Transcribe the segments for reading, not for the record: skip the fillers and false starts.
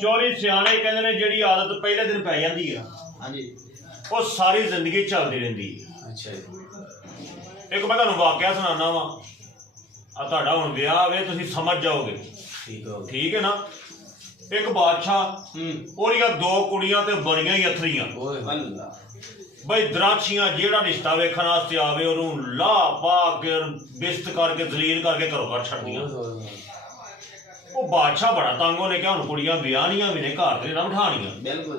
चौरी सियाने कहते ने जिहड़ी आदत पहले दिन पै जाती है हाँ जी वो सारी जिंदगी चलती रहिंदी है। अच्छा जी एक मैं तुहानूं वाकिया सुनाना वा तुहाडा हुण विआह वे तुसीं समझ जाओगे ठीक है ना। एक बादशाह ओहदियां दो कुड़ियां ते बड़ियां ही अथरियां बई द्राक्षियां जेड़ा रिश्ता वेखण वास्ते आवे ओनू ला पा के बिस्त करके दलील करके घरों घर छड्डियां। वो बादशाह बड़ा तंग होने क्या हुण कुड़ियां विआहनियां भी ने घर ते ना बिठाणियां बिल्कुल।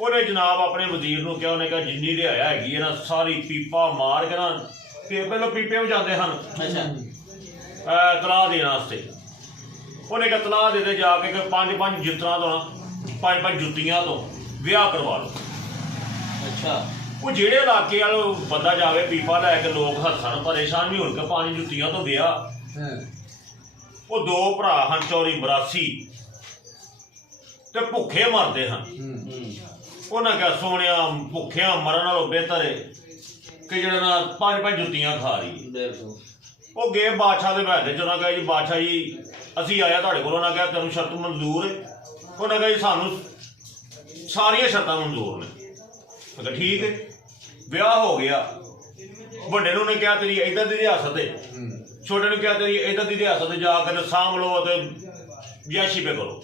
उन्हें जनाब अपने वजीर नूं कहा, उन्हें कहा जिन्नी रिहाया हैगी है ना सारी पीपा मार के ना पहले पीपे बजाते हैं तलाह देने वास्ते। उन्हें कहा तलाह दे जाके पांच पांच जितरा तो ना पांच पांच जुत्तियां तो विआह करवा लो। अच्छा वो जेड़े इलाके वाल बंदा जावे पीपा लैके लोग हसन परेशान भी होने पांच जुत्तियां तो विआह। वो दो भरा हैं चौरी बरासी ते भुखे मरते हैं। उन्हें क्या सोने भुखिया मरन वालों बेहतर है कि जरा ना पांच पांच जुत्तियां खा रही। वो गए बादशाह के बैठे च कहा जी बादशाह जी असी आया तुहाडे कोल। उन्हें कहा तेन शर्त मंजूर है? उन्हें कहा जी सानू सारिया शर्तां मंजूर ने। मैं ठीक है विआह हो गया। बड़े ने उन्हें कहा तेरी इधर की रियासत है, छोटे ने कहा तेरी इधर की रियासत है जाकर साम लो तो याशी पे करो।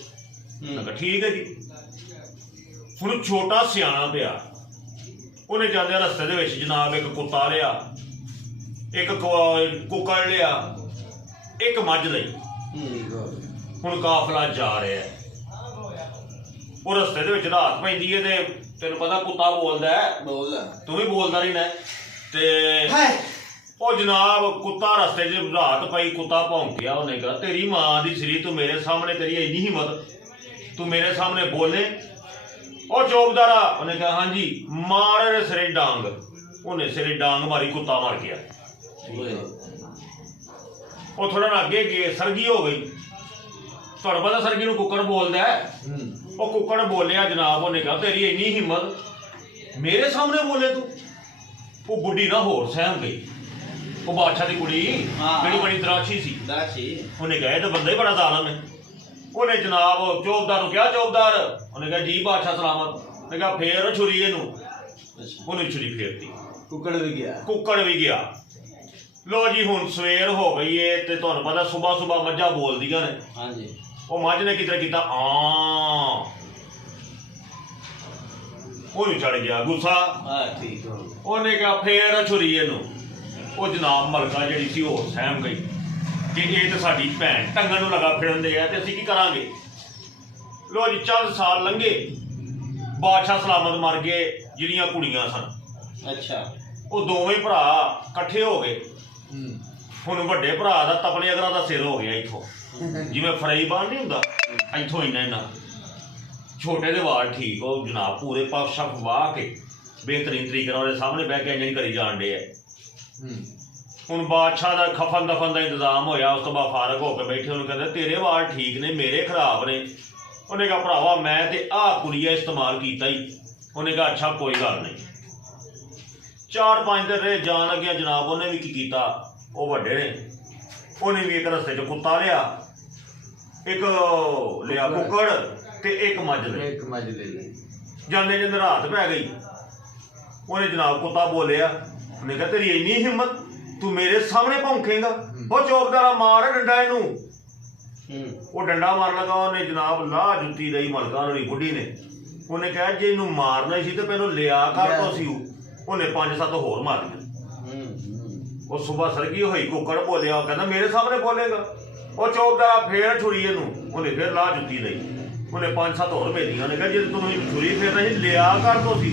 मैं ठीक है जी। हुण छोटा सियाना पिया उन्हें जाते रस्ते दे विच जनाब एक कुत्ता लिया, एक कुक्कड़ लिया, एक मझ लई। हुण काफला जा रहा है वो रस्ते दे विच रात पैंदी है ते तेनू पता कुत्ता बोलदा है तू भी बोलदा रही ना ते ओ जनाब कुत्ता रस्ते च रात पई कुत्ता भौंकिया। उन्हें कहा तेरी मां दी सिरी तू मेरे सामने तेरी इन्नी हिम्मत तू मेरे सामने बोले। और चौबदारा उन्हें कहा हाँ जी मारे सिरे डांग। उन्हें सिरे डांग मारी कुत्ता मर गया। वो थोड़ा ना अगे गए सरगी हो गई। तुहानू पता सरगी नूं कुक्कड़ बोलदा है। वो कुक्कड़ बोलिया जनाब उन्हें कहा तेरी इन्नी हिम्मत मेरे सामने बोले तू। वो बुढ़ी ना होर सहम गई। वो बादशाह की कुड़ी बड़ी बड़ी दराक्षी सी। उन्हें कहा तो बंदा ही बड़ा जालम है। उन्हें जनाब चौबदार को क्या चौबदार उन्हें कहा जी बादशाह सलामत। उन्हें कहा फेर छुरी इनू। उन्हें छुरी फेरती कुक्कड़ भी गया। लो जी हुण सवेर हो गई है ते तुहानू पता सुबह सुबह मझां बोलदियां ने। वो मझ ने किधर किया उन्हें चढ़ गया गुस्सा। उन्हें कहा फेर छुरी इनू। वो जनाब मलका जिहड़ी सी होर सहम गई कि ये तो साडी भैन टंगन नूं लगा फिरन दे ते असीं की करांगे। लो जी चंद साल लंघे बादशाह सलामत मर गए जिहड़ियां कुड़ियां सन। अच्छा वो दोवें भरा कट्ठे हो गए। हुण वड्डे भरा दा तपले अगरा दा सिर हो गया इत्थों जिवें फरई बाण नहीं हुंदा इत्थों इन्ना इन्ना। छोटे दे वाल ठीक हो जनाब पूरे पफ शफ वाह के बेहतरीन तरीके नाल उहदे सामने बह के इंज करी जाण डे। हुण बादशाह का खफन दफन का इंतजाम होया उस तो बाद फारग होकर बैठे उन्होंने कहते तेरे वाल ठीक ने मेरे खराब ने। उन्हें कहा भरावा मैं ते आ कुड़िया इस्तेमाल किया ही। उन्हें कहा अच्छा कोई गल नहीं। 4-5 दिन रहे जान लग्या जनाब उन्हें भी की कीता वो वड्डे ने उन्हें भी एक रस्ते च कुत्ता लिया, एक लिया कुक्कड़ ते एक मझ ले। जांदे जांदे रात पै गई। उन्हें जनाब कुत्ता बोलिया। उन्हें कहा तेरी इन्नी हिम्मत तू मेरे सामने भौंकेगा। वो चौबदारा मार डंडा इनू। वो डंडा मार लगा उन्हें जनाब ला जुत्ती रही मलका बुढ़ी ने। उन्हें कहा जे इनू मारना सी तो पहले लिया कर तो सी। उन्हें 5-7 होर मारिया। वो सुबह सरगी हुई कुक्कड़ बोलिया कहना मेरे सामने बोलेगा। वो चौबदारा फेर छुरी इनू। उन्हें फिर ला जुत्ती रही। उन्हें 5-7 होर भेजिया। उन्हें कहा जे तुम छुरी फेरना सी लिया कर तो सी।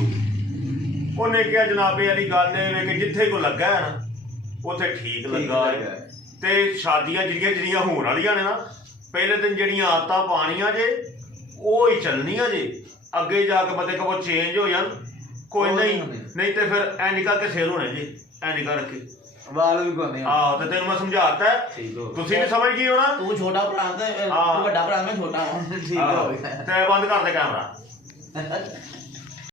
उन्हें कहा जनाबे वाली गल कि जिथे को लगा है ना उत्थे ठीक लगा है। ते शादियां जिहड़ियां होण वालियां ने ना पहले दिन जिहड़ियां आदतां पाणियां जे वो ही चलनियां जे। अगे जाके पता कब चेंज हो जान कोई नहीं तो फिर इंज करके सिर होने जे इंज करके वाल भी कोने। हाँ तो तेन मैं समझाता है तुसीं भी समझ गए हो ना। तू छोटा भरा ते वड्डा भरा मैं छोटा। ठीक हो गया ते बंद कर दे कैमरा।